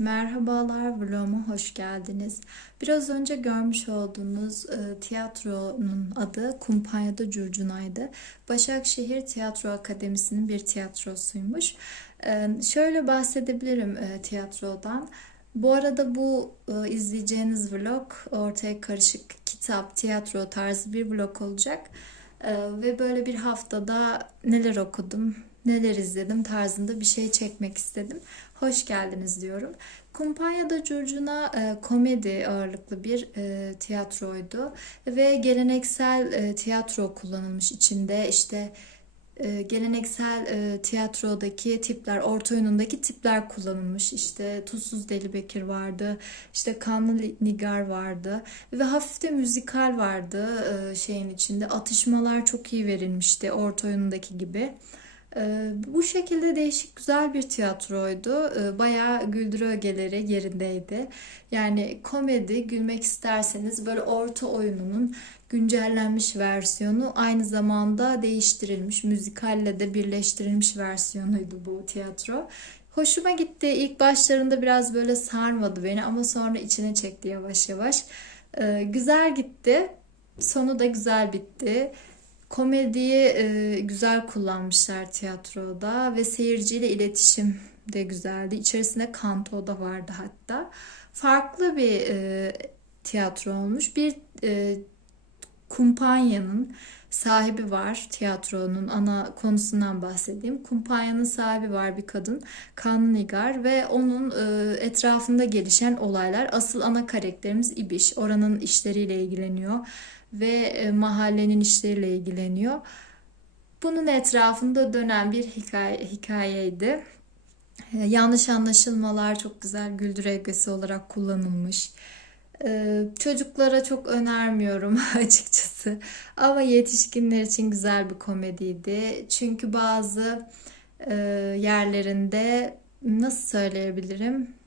Merhabalar, vloguma hoş geldiniz. Biraz önce görmüş olduğunuz e, tiyatronun adı Kumpanya'da Curcunay'dı. Başakşehir Tiyatro Akademisi'nin bir tiyatrosuymuş. E, şöyle bahsedebilirim e, tiyatrodan. Bu arada bu e, izleyeceğiniz vlog ortaya karışık kitap, tiyatro tarzı bir vlog olacak. E, ve böyle bir haftada neler okudum, neler izledim tarzında bir şey çekmek istedim. Hoş geldiniz diyorum. Kumpanya'da Curcuna e, komedi ağırlıklı bir e, tiyatroydu ve geleneksel e, tiyatro kullanılmış içinde işte e, geleneksel e, tiyatrodaki tipler, orta oyunundaki tipler kullanılmış. İşte Tuzsuz Deli Bekir vardı, işte Kanlı Nigar vardı ve hafif de müzikal vardı e, şeyin içinde. Atışmalar çok iyi verilmişti orta oyunundaki gibi. Ee, Bu şekilde değişik güzel bir tiyatroydu. Ee, Bayağı güldürü ögeleri yerindeydi. Yani komedi gülmek isterseniz böyle orta oyununun güncellenmiş versiyonu aynı zamanda değiştirilmiş müzikalle de birleştirilmiş versiyonuydu bu tiyatro. Hoşuma gitti. İlk başlarında biraz böyle sarmadı beni ama sonra içine çekti yavaş yavaş. Ee, Güzel gitti. Sonu da güzel bitti. Komediyi e, güzel kullanmışlar tiyatroda ve seyirciyle iletişim de güzeldi. İçerisinde kanto da vardı hatta. Farklı bir e, tiyatro olmuş. Bir e, kumpanyanın sahibi var. Tiyatronun ana konusundan bahsedeyim. Kumpanyanın sahibi var bir kadın. Kanlı Nigar ve onun e, etrafında gelişen olaylar. Asıl ana karakterimiz İbiş. Oranın işleriyle ilgileniyor ve e, mahallenin işleriyle ilgileniyor. Bunun etrafında dönen bir hikaye, hikayeydi. E, Yanlış anlaşılmalar çok güzel güldür ögesi olarak kullanılmış. E, Çocuklara çok önermiyorum açıkçası. Ama yetişkinler için güzel bir komediydi. Çünkü bazı yerlerinde nasıl söyleyebilirim?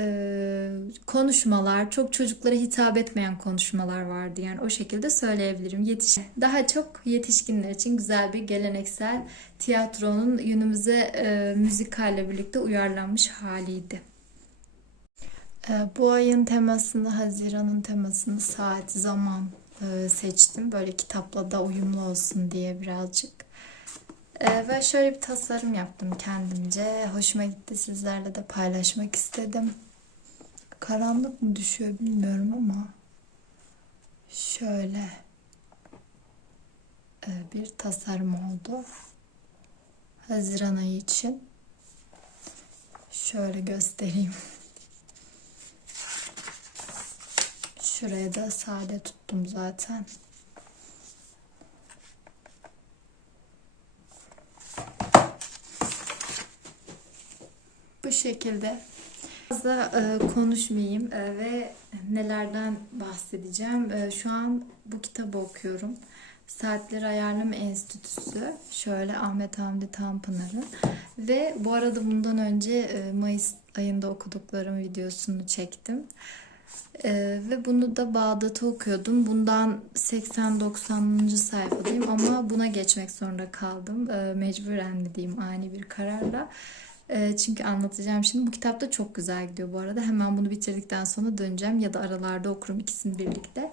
E, konuşmalar, çok çocuklara hitap etmeyen konuşmalar vardı. Yani o şekilde söyleyebilirim. Yetiş daha çok yetişkinler için güzel bir geleneksel tiyatronun günümüze e, müzikalle birlikte uyarlanmış haliydi. E, bu ayın temasını, Haziran'ın temasını saat, zaman e, seçtim. Böyle kitapla da uyumlu olsun diye birazcık. Ee, ve şöyle bir tasarım yaptım kendimce. Hoşuma gitti. Sizlerle de paylaşmak istedim. Karanlık mı düşüyor bilmiyorum ama şöyle e, bir tasarım oldu. Haziran ayı için. Şöyle göstereyim. Şuraya da sade tuttum zaten. Bu şekilde fazla e, konuşmayayım e, ve nelerden bahsedeceğim. E, şu an bu kitabı okuyorum. Saatleri Ayarlama Enstitüsü. Şöyle Ahmet Hamdi Tanpınar'ın. Ve bu arada bundan önce e, Mayıs ayında okuduklarım videosunu çektim. Ee, ve bunu da Bağdat'ı okuyordum. Bundan 80-90. sayfadayım ama buna geçmek zorunda kaldım. Ee, mecburen diyeyim ani bir kararla. Ee, çünkü anlatacağım şimdi. Bu kitap da çok güzel gidiyor bu arada. Hemen bunu bitirdikten sonra döneceğim ya da aralarda okurum ikisini birlikte.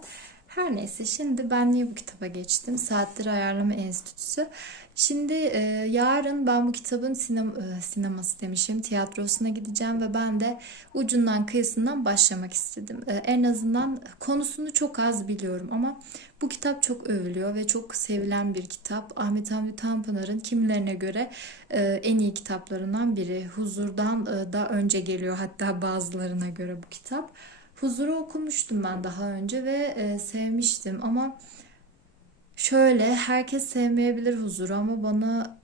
Her neyse şimdi ben niye bu kitaba geçtim? Saatleri Ayarlama Enstitüsü. Şimdi e, yarın ben bu kitabın sinem, e, sineması demişim, tiyatrosuna gideceğim ve ben de ucundan kıyısından başlamak istedim. E, en azından konusunu çok az biliyorum ama bu kitap çok övülüyor ve çok sevilen bir kitap. Ahmet Hamdi Tanpınar'ın kimilerine göre e, en iyi kitaplarından biri. Huzur'dan e, da önce geliyor hatta bazılarına göre bu kitap. Huzur'u okumuştum ben daha önce ve e, sevmiştim ama şöyle herkes sevmeyebilir Huzur'u ama bana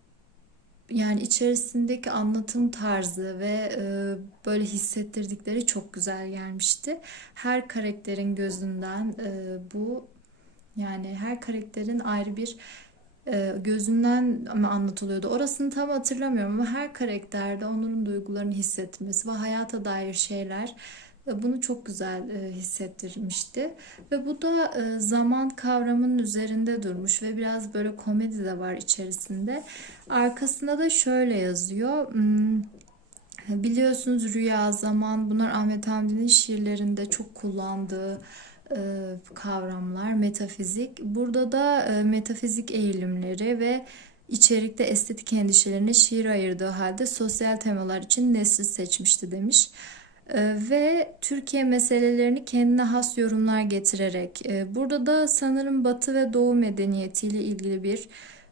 yani içerisindeki anlatım tarzı ve e, böyle hissettirdikleri çok güzel gelmişti. Her karakterin gözünden e, bu yani her karakterin ayrı bir e, gözünden mi anlatılıyordu. Orasını tam hatırlamıyorum ama her karakterde onların duygularını hissetmesi ve hayata dair şeyler bunu çok güzel e, hissettirmişti. Ve bu da e, zaman kavramının üzerinde durmuş ve biraz böyle komedi de var içerisinde. Arkasında da şöyle yazıyor. Hmm, Biliyorsunuz rüya, zaman bunlar Ahmet Hamdi'nin şiirlerinde çok kullandığı e, kavramlar, metafizik. Burada da metafizik eğilimleri ve içerikte estetik endişelerine şiir ayırdığı halde sosyal temalar için nesli seçmişti demiş. E, ve Türkiye meselelerini kendine has yorumlar getirerek e, burada da sanırım Batı ve Doğu medeniyetiyle ilgili bir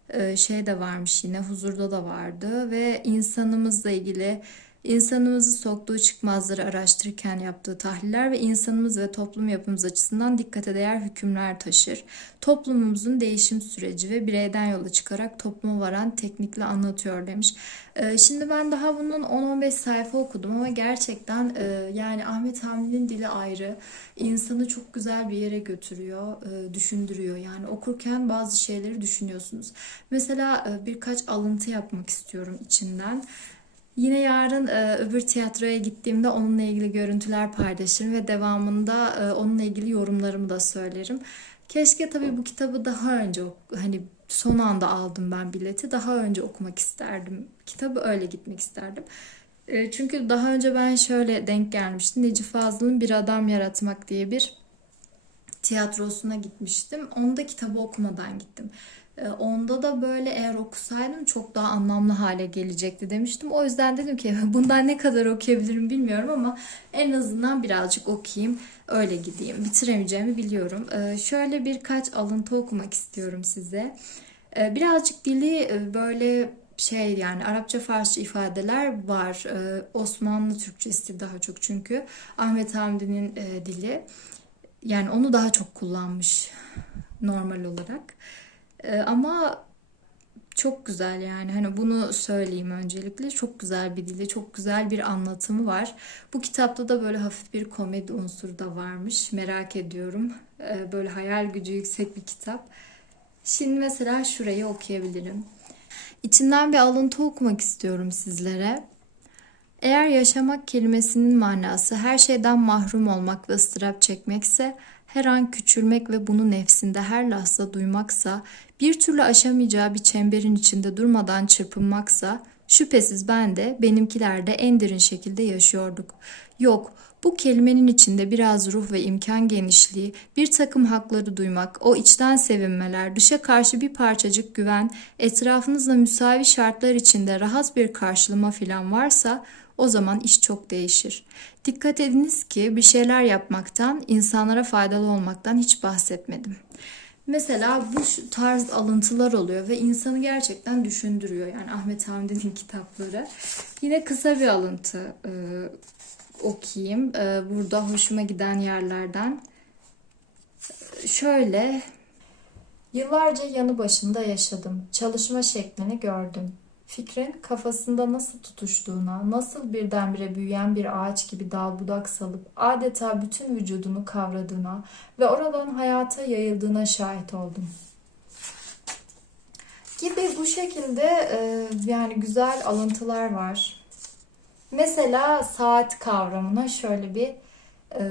e, şey de varmış yine huzurda da vardı ve insanımızla ilgili insanımızı soktuğu çıkmazları araştırırken yaptığı tahliller ve insanımız ve toplum yapımız açısından dikkate değer hükümler taşır. Toplumumuzun değişim süreci ve bireyden yola çıkarak topluma varan teknikle anlatıyor demiş. E, Şimdi ben daha bunun 10-15 sayfa okudum ama gerçekten e, yani Ahmet Hamdi'nin dili ayrı. insanı çok güzel bir yere götürüyor, e, düşündürüyor. Yani okurken bazı şeyleri düşünüyorsunuz. Mesela e, birkaç alıntı yapmak istiyorum içinden. Yine yarın e, öbür tiyatroya gittiğimde onunla ilgili görüntüler paylaşırım ve devamında e, onunla ilgili yorumlarımı da söylerim. Keşke tabii bu kitabı daha önce hani son anda aldım ben bileti. Daha önce okumak isterdim. Kitabı öyle gitmek isterdim. E, çünkü daha önce ben şöyle denk gelmiştim. Necip Fazıl'ın Bir Adam Yaratmak diye bir tiyatrosuna gitmiştim. Onda kitabı okumadan gittim. Ee, Onda da böyle eğer okusaydım çok daha anlamlı hale gelecekti demiştim. O yüzden dedim ki bundan ne kadar okuyabilirim bilmiyorum ama en azından birazcık okuyayım, öyle gideyim. Bitiremeyeceğimi biliyorum. Ee, Şöyle birkaç alıntı okumak istiyorum size. Ee, Birazcık dili e, böyle şey yani Arapça Farsça ifadeler var. Osmanlı Türkçesi daha çok çünkü Ahmet Hamdi'nin e, dili. Yani onu daha çok kullanmış normal olarak. Ee, ama çok güzel yani hani bunu söyleyeyim öncelikle çok güzel bir dili çok güzel bir anlatımı var. Bu kitapta da böyle hafif bir komedi unsuru da varmış merak ediyorum. Ee, böyle hayal gücü yüksek bir kitap. Şimdi mesela şurayı okuyabilirim. İçinden bir alıntı okumak istiyorum sizlere. Eğer yaşamak kelimesinin manası her şeyden mahrum olmak ve ıstırap çekmekse, her an küçülmek ve bunu nefsinde her lahza duymaksa, bir türlü aşamayacağı bir çemberin içinde durmadan çırpınmaksa, şüphesiz ben de benimkiler de en derin şekilde yaşıyorduk. Yok, bu kelimenin içinde biraz ruh ve imkan genişliği, bir takım hakları duymak, o içten sevinmeler, dışa karşı bir parçacık güven, etrafınızda müsavi şartlar içinde rahat bir karşılama filan varsa, o zaman iş çok değişir. Dikkat ediniz ki bir şeyler yapmaktan, insanlara faydalı olmaktan hiç bahsetmedim. Mesela bu tarz alıntılar oluyor ve insanı gerçekten düşündürüyor. Yani Ahmet Hamdi'nin kitapları. Yine kısa bir alıntı e, okuyayım. E, burada hoşuma giden yerlerden. Şöyle, Yıllarca yanı başında yaşadım. Çalışma şeklini gördüm. Fikrin kafasında nasıl tutuştuğuna, nasıl birdenbire büyüyen bir ağaç gibi dal budak salıp adeta bütün vücudunu kavradığına ve oradan hayata yayıldığına şahit oldum. Gibi bu şekilde e, yani güzel alıntılar var. Mesela saat kavramına şöyle bir e,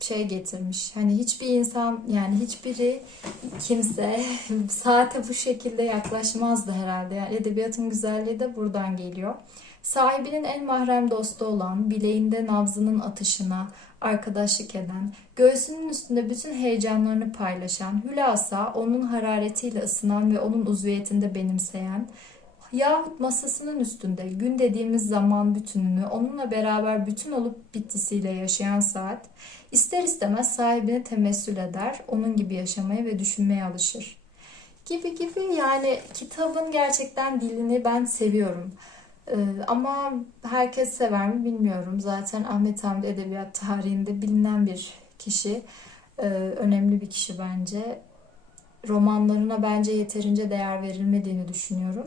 şey getirmiş. Hani hiçbir insan yani hiçbiri kimse saate bu şekilde yaklaşmazdı herhalde. Yani edebiyatın güzelliği de buradan geliyor. Sahibinin en mahrem dostu olan, bileğinde nabzının atışına arkadaşlık eden, göğsünün üstünde bütün heyecanlarını paylaşan, hülasa onun hararetiyle ısınan ve onun uzviyetinde benimseyen, yahut masasının üstünde gün dediğimiz zaman bütününü onunla beraber bütün olup bittisiyle yaşayan saat, ister istemez sahibine temessül eder, onun gibi yaşamaya ve düşünmeye alışır. Gibi gibi yani kitabın gerçekten dilini ben seviyorum. Ee, ama herkes sever mi bilmiyorum. Zaten Ahmet Hamdi Edebiyat tarihinde bilinen bir kişi. Ee, önemli bir kişi bence. Romanlarına bence yeterince değer verilmediğini düşünüyorum.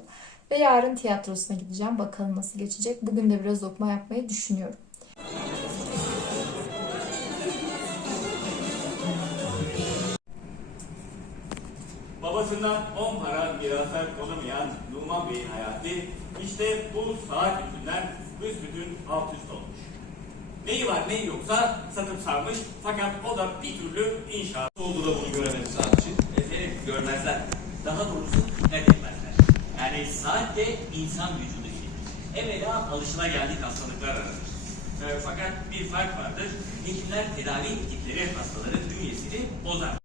Ve yarın tiyatrosuna gideceğim. Bakalım nasıl geçecek. Bugün de biraz okuma yapmayı düşünüyorum. Babasından on para mirasa kalamayan Numan Bey'in hayatı işte bu saat yüzünden büsbütün alt üst olmuş. Neyi var neyi yoksa satıp sarmış fakat o da bir türlü inşaat oldu da bunu göremedi saatçi. Efendim görmezler. Daha doğrusu dikkat etmezler. Yani saat de insan vücudu gibi. evvela alışılageldik hastalıklar aranır. Ee, fakat bir fark vardır. Hekimler tedavi ettikleri hastaların bünyesini bozar.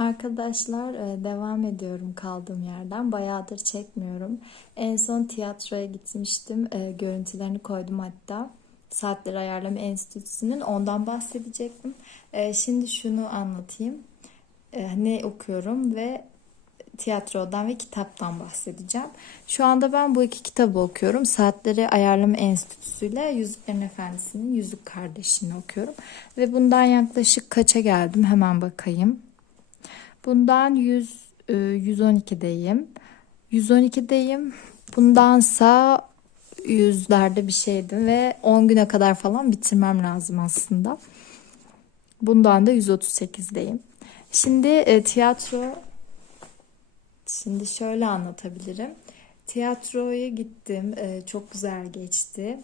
Arkadaşlar e, devam ediyorum kaldığım yerden. Bayağıdır çekmiyorum. En son tiyatroya gitmiştim. E, Görüntülerini koydum hatta. Saatleri Ayarlama Enstitüsü'nün ondan bahsedecektim. E, Şimdi şunu anlatayım. Ne okuyorum ve tiyatrodan ve kitaptan bahsedeceğim. Şu anda ben bu iki kitabı okuyorum. Saatleri Ayarlama Enstitüsü ile Yüzüklerin Efendisi'nin Yüzük Kardeşini okuyorum. Ve bundan yaklaşık kaça geldim hemen bakayım. Bundan 100 e, 112'deyim. 112'deyim. Bundansa yüzlerde bir şeydim ve 10 güne kadar falan bitirmem lazım aslında. Bundan da 138'deyim. Şimdi e, tiyatro Şimdi şöyle anlatabilirim. Tiyatroya gittim. e, Çok güzel geçti.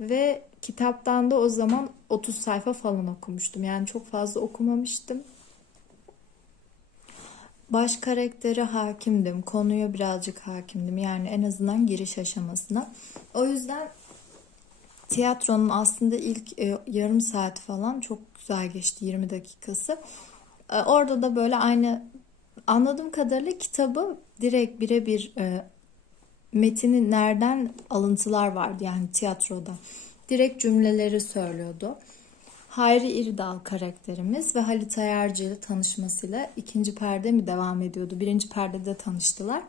Ve kitaptan da o zaman 30 sayfa falan okumuştum. Yani çok fazla okumamıştım. Baş karaktere hakimdim. Konuya birazcık hakimdim. Yani en azından giriş aşamasına. O yüzden tiyatronun aslında ilk e, yarım saat falan çok güzel geçti. 20 dakikası. E, orada da böyle aynı anladığım kadarıyla kitabı direkt birebir e, metinin nereden alıntılar vardı yani tiyatroda. Direkt cümleleri söylüyordu. Hayri İridal karakterimiz ve Halit Ayarcı ile tanışmasıyla ikinci perde mi devam ediyordu? Birinci perdede tanıştılar.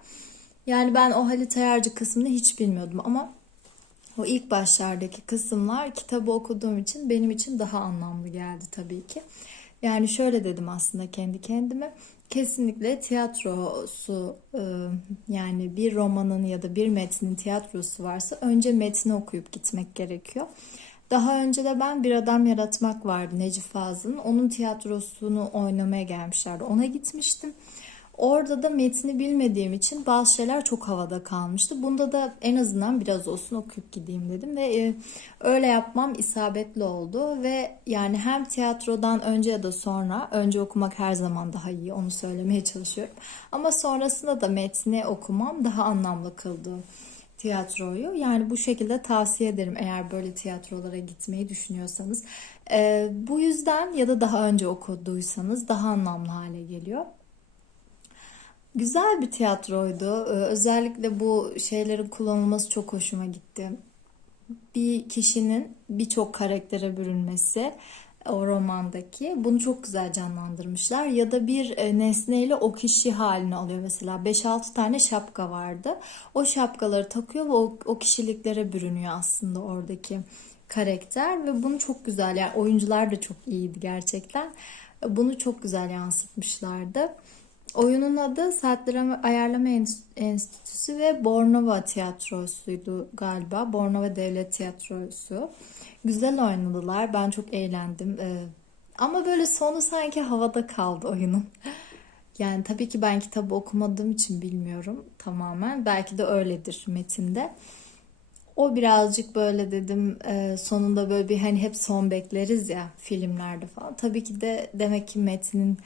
Yani ben o Halit Ayarcı kısmını hiç bilmiyordum ama o ilk başlardaki kısımlar kitabı okuduğum için benim için daha anlamlı geldi tabii ki. Yani şöyle dedim aslında kendi kendime. Kesinlikle tiyatrosu e, yani bir romanın ya da bir metnin tiyatrosu varsa önce metni okuyup gitmek gerekiyor. Daha önce de ben Bir Adam Yaratmak vardı Necip Fazıl'ın. Onun tiyatrosunu oynamaya gelmişlerdi. Ona gitmiştim. Orada da metni bilmediğim için bazı şeyler çok havada kalmıştı. Bunda da en azından biraz olsun okuyup gideyim dedim ve e, öyle yapmam isabetli oldu ve yani hem tiyatrodan önce ya da sonra önce okumak her zaman daha iyi onu söylemeye çalışıyorum. Ama sonrasında da metni okumam daha anlamlı kıldı tiyatroyu. Yani bu şekilde tavsiye ederim eğer böyle tiyatrolara gitmeyi düşünüyorsanız. E, bu yüzden ya da daha önce okuduysanız daha anlamlı hale geliyor. Güzel bir tiyatroydu. Ee, Özellikle bu şeylerin kullanılması çok hoşuma gitti. Bir kişinin birçok karaktere bürünmesi o romandaki bunu çok güzel canlandırmışlar. Ya da bir e, nesneyle o kişi halini alıyor. Mesela 5-6 tane şapka vardı. O şapkaları takıyor ve o, o kişiliklere bürünüyor aslında oradaki karakter ve bunu çok güzel yani oyuncular da çok iyiydi gerçekten. Bunu çok güzel yansıtmışlardı. Oyunun adı Saatler Ayarlama Enstitüsü ve Bornova Tiyatrosu'ydu galiba. Bornova Devlet Tiyatrosu. Güzel oynadılar. Ben çok eğlendim. Ee, ama böyle sonu sanki havada kaldı oyunun. Yani tabii ki ben kitabı okumadığım için bilmiyorum tamamen. Belki de öyledir metinde. O birazcık böyle dedim e, sonunda böyle bir hani hep son bekleriz ya filmlerde falan. Tabii ki de demek ki metnin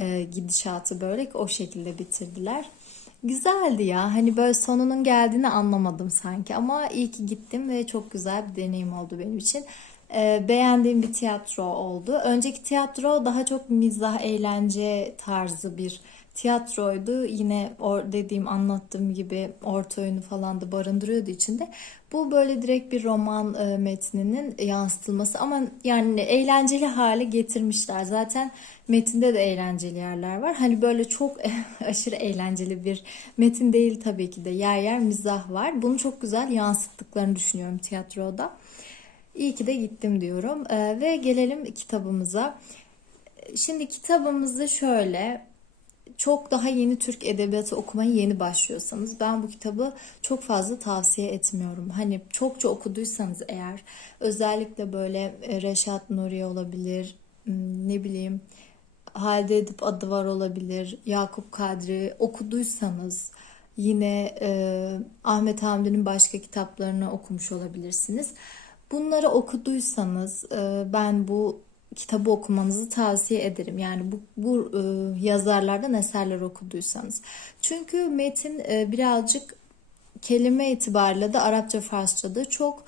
e, gidişatı böyle o şekilde bitirdiler. Güzeldi ya. Hani böyle sonunun geldiğini anlamadım sanki. Ama iyi ki gittim ve çok güzel bir deneyim oldu benim için. E, beğendiğim bir tiyatro oldu. Önceki tiyatro daha çok mizah, eğlence tarzı bir tiyatroydu. Yine o dediğim anlattığım gibi orta oyunu falan da barındırıyordu içinde. Bu böyle direkt bir roman e, metninin yansıtılması ama yani eğlenceli hale getirmişler. Zaten metinde de eğlenceli yerler var. Hani böyle çok aşırı eğlenceli bir metin değil tabii ki de yer yer mizah var. Bunu çok güzel yansıttıklarını düşünüyorum tiyatroda. İyi ki de gittim diyorum. Ee, ve gelelim kitabımıza. Şimdi kitabımızı şöyle çok daha yeni Türk edebiyatı okumaya yeni başlıyorsanız ben bu kitabı çok fazla tavsiye etmiyorum. Hani çokça okuduysanız eğer özellikle böyle e, Reşat Nuri olabilir, ne bileyim Halide Edip adı var olabilir, Yakup Kadri okuduysanız yine e, Ahmet Hamdi'nin başka kitaplarını okumuş olabilirsiniz. Bunları okuduysanız e, ben bu kitabı okumanızı tavsiye ederim. Yani bu, bu e, yazarlardan eserler okuduysanız. Çünkü metin e, birazcık kelime itibariyle de Arapça Farsça'da çok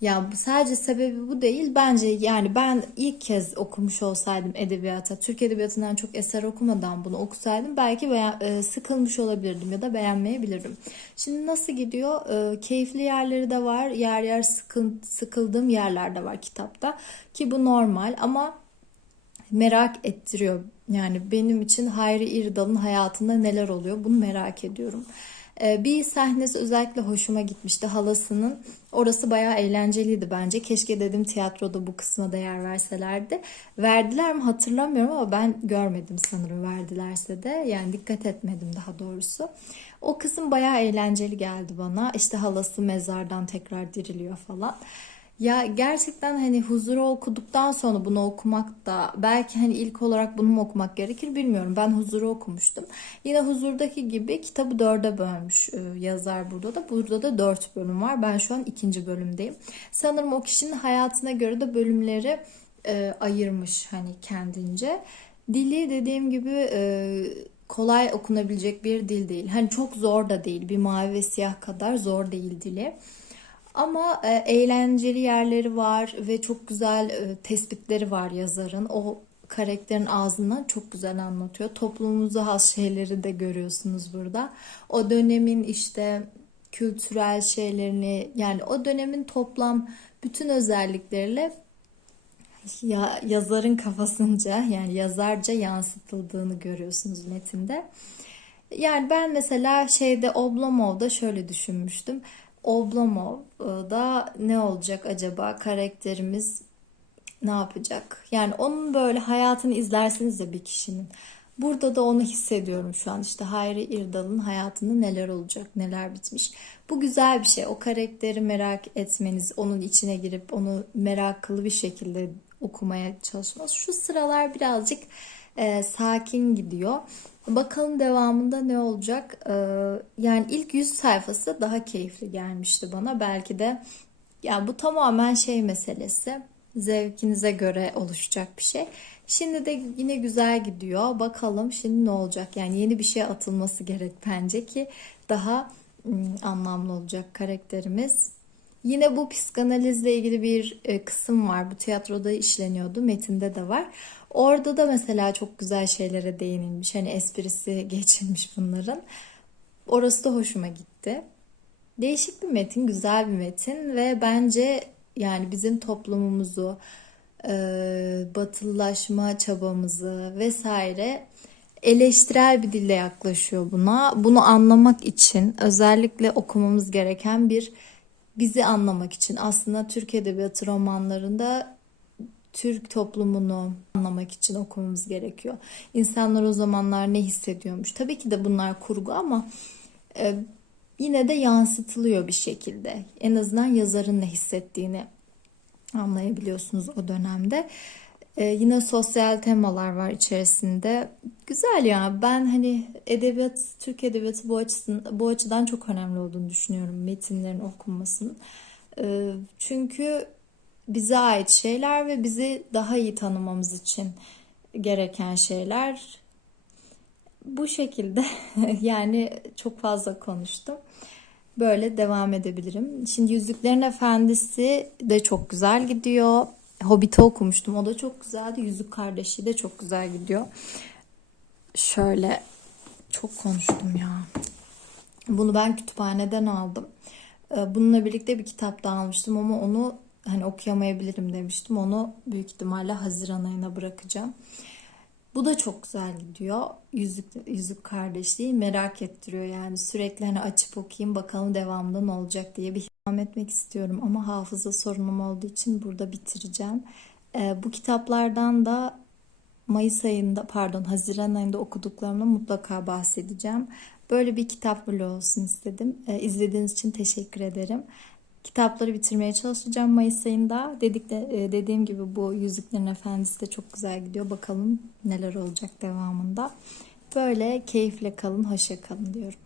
ya sadece sebebi bu değil. Bence yani ben ilk kez okumuş olsaydım edebiyata, Türk edebiyatından çok eser okumadan bunu okusaydım belki beğen, e, sıkılmış olabilirdim ya da beğenmeyebilirdim. Şimdi nasıl gidiyor? E, keyifli yerleri de var, yer yer sıkın, sıkıldığım yerler de var kitapta ki bu normal ama merak ettiriyor. Yani benim için Hayri İrdal'ın hayatında neler oluyor bunu merak ediyorum. Ee, Bir sahnesi özellikle hoşuma gitmişti halasının. Orası bayağı eğlenceliydi bence. Keşke dedim tiyatroda bu kısma da yer verselerdi. Verdiler mi hatırlamıyorum ama ben görmedim sanırım verdilerse de. Yani dikkat etmedim daha doğrusu. O kısım bayağı eğlenceli geldi bana. İşte halası mezardan tekrar diriliyor falan. Ya gerçekten hani huzuru okuduktan sonra bunu okumak da belki hani ilk olarak bunu mu okumak gerekir bilmiyorum. Ben huzuru okumuştum. Yine huzurdaki gibi kitabı dörde bölmüş e, yazar burada da. Burada da dört bölüm var. Ben şu an ikinci bölümdeyim. Sanırım o kişinin hayatına göre de bölümleri e, ayırmış hani kendince. Dili dediğim gibi e, kolay okunabilecek bir dil değil. Hani çok zor da değil. Bir mavi ve siyah kadar zor değil dili. Ama e, eğlenceli yerleri var ve çok güzel e, tespitleri var yazarın. O karakterin ağzından çok güzel anlatıyor. Toplumumuza has şeyleri de görüyorsunuz burada. O dönemin işte kültürel şeylerini yani o dönemin toplam bütün özellikleriyle ya, yazarın kafasınca yani yazarca yansıtıldığını görüyorsunuz metinde. Yani ben mesela şeyde Oblomov'da şöyle düşünmüştüm. Oblomov'da ne olacak acaba karakterimiz ne yapacak? Yani onun böyle hayatını izlersiniz ya bir kişinin. Burada da onu hissediyorum şu an. İşte Hayri İrdal'ın hayatında neler olacak, neler bitmiş. Bu güzel bir şey. O karakteri merak etmeniz, onun içine girip onu meraklı bir şekilde okumaya çalışmanız. Şu sıralar birazcık e, sakin gidiyor. Bakalım devamında ne olacak? Ee, yani ilk 100 sayfası daha keyifli gelmişti bana. Belki de ya bu tamamen şey meselesi. Zevkinize göre oluşacak bir şey. Şimdi de yine güzel gidiyor. Bakalım şimdi ne olacak? Yani yeni bir şey atılması gerek bence ki daha ım, anlamlı olacak karakterimiz. Yine bu psikanalizle ilgili bir e, kısım var. Bu tiyatroda işleniyordu. Metinde de var. Orada da mesela çok güzel şeylere değinilmiş. Hani esprisi geçilmiş bunların. Orası da hoşuma gitti. Değişik bir metin, güzel bir metin ve bence yani bizim toplumumuzu, e, batılılaşma çabamızı vesaire eleştirel bir dille yaklaşıyor buna. Bunu anlamak için özellikle okumamız gereken bir bizi anlamak için aslında Türk Edebiyatı romanlarında Türk toplumunu anlamak için okumamız gerekiyor. İnsanlar o zamanlar ne hissediyormuş? Tabii ki de bunlar kurgu ama e, yine de yansıtılıyor bir şekilde. En azından yazarın ne hissettiğini anlayabiliyorsunuz o dönemde. E, yine sosyal temalar var içerisinde. Güzel ya. Ben hani edebiyat, Türk edebiyatı bu açısından, bu açıdan çok önemli olduğunu düşünüyorum metinlerin okunmasının. E, çünkü bize ait şeyler ve bizi daha iyi tanımamız için gereken şeyler. Bu şekilde yani çok fazla konuştum. Böyle devam edebilirim. Şimdi Yüzüklerin Efendisi de çok güzel gidiyor. Hobbit'i okumuştum. O da çok güzeldi. Yüzük Kardeşi de çok güzel gidiyor. Şöyle çok konuştum ya. Bunu ben kütüphaneden aldım. Ee, Bununla birlikte bir kitap da almıştım ama onu hani okuyamayabilirim demiştim. Onu büyük ihtimalle Haziran ayına bırakacağım. Bu da çok güzel gidiyor. Yüzük, Yüzük Kardeşliği merak ettiriyor yani sürekli hani açıp okuyayım bakalım devamında ne olacak diye bir devam etmek istiyorum ama hafıza sorunum olduğu için burada bitireceğim. Ee, bu kitaplardan da Mayıs ayında pardon Haziran ayında okuduklarımda mutlaka bahsedeceğim. Böyle bir kitap vlogu olsun istedim. Ee, izlediğiniz için teşekkür ederim. Kitapları bitirmeye çalışacağım Mayıs ayında. Dedik de, e, dediğim gibi bu Yüzüklerin Efendisi de çok güzel gidiyor. Bakalım neler olacak devamında. Böyle keyifle kalın, hoşça kalın diyorum.